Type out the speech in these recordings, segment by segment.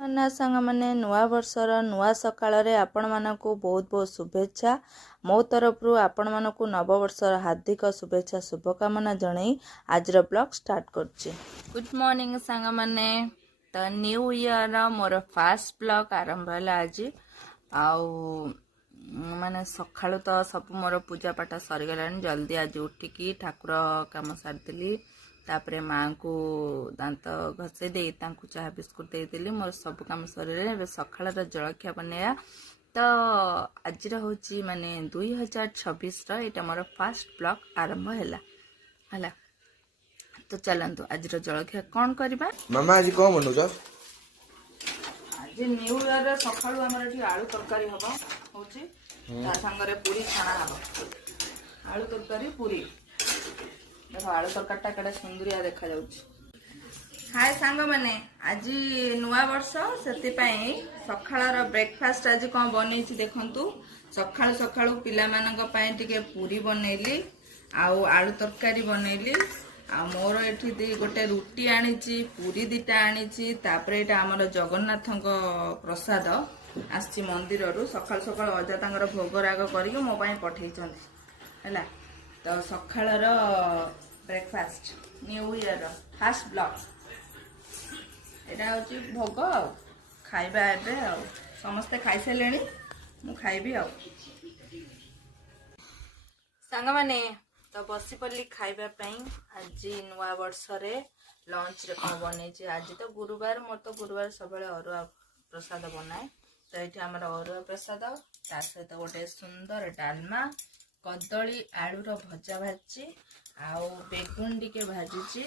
ना सांग मैंने नुआ वर्षर नुआ सकाळ आपण मानकु बहुत बहुत शुभेच्छा मो तरफ आपण मानकु नववर्षर हार्दिक शुभेच्छा शुभकामना जणई आज ब्लॉग स्टार्ट करछि। गुड मॉर्निंग सांग मैंने तो new year more first blog आरंभ है आज आउ माने सकाळु तो सब मोर पूजा पाठ सरी गलानी जल्दी आज उठिकी ठाकुर काम सारदेली तापरे माँ को दांत घसे दे चाह बिस्कुट देदेली मोर सब कम सर सकाळ जलखिया बनैया तो आज हूँ माने 2026 यहाँ मोर फास्ट ब्लॉग आरंभ है तो चलतु आज जलखिया कौन करवा मामा आज कौन बनौछ आज न्यू ईयर सकाळु आमर आलू तरकारी हम होची सांगरे पूरी छाणा हम आलू तरकारी पूरी देख आलू तरकारी केडे सुंदरिया देखा जाउछि। हाय सांग माने आज नुआ वर्ष से सकाळर ब्रेकफास्ट आज कौन बनई देखंतु सकाळु सकाळु पिला मानक पई टिके पूरी बनैली आउ आलू तरकारी बनैली आ मोर एठी गोटे रुटी आनीची पूरी दिटा आनीची तापरे एटा हमर जगन्नाथक प्रसाद आसी मंदिर रु सकाळ सकाळ अजा तांगर भोग राग करी मो पई पठेई छथि हैला तो सकाळर breakfast new year fast blog एटा होची भोग खाइबा एबे समस्ते खाइ सेलेनी मु खाइबी सांग माने तो बसी पल्ली खाइबा पई आज नुआ वर्ष रे लंच रे कौन बने आज तो गुरुवार मोर तो गुरुवार सब अरुआ प्रसाद बनाए तो ये आम अरुआ प्रसाद ता सहित गोटे सुंदर डालमा कदली आलूर भजा भाजी आउ बेगुन टिके भाजी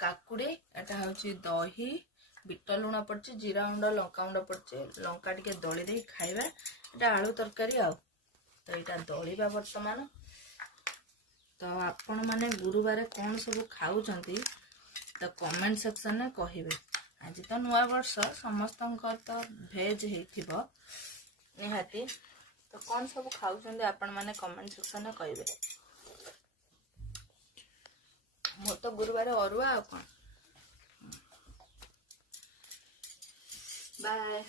काकुड़ी एटा हूँ दही बिट लुण पड़े जीरा गुंड लंका गुंड पड़े लंका टिके दली दे खाइबा एटा आलू तरकारी आ तो यहाँ दलिबा वर्तमान तो आपण माने गुरुवार कौन सब खाऊ तो कमेंट सेक्शन में कहिबे आज तो नुआ वर्ष समस्त तो भेज हो निहाती तो कौन सब खाऊ आपण माने कमेंट सेक्शन में कहिबे मो तो गुरुवार अरुआ कौन बाय।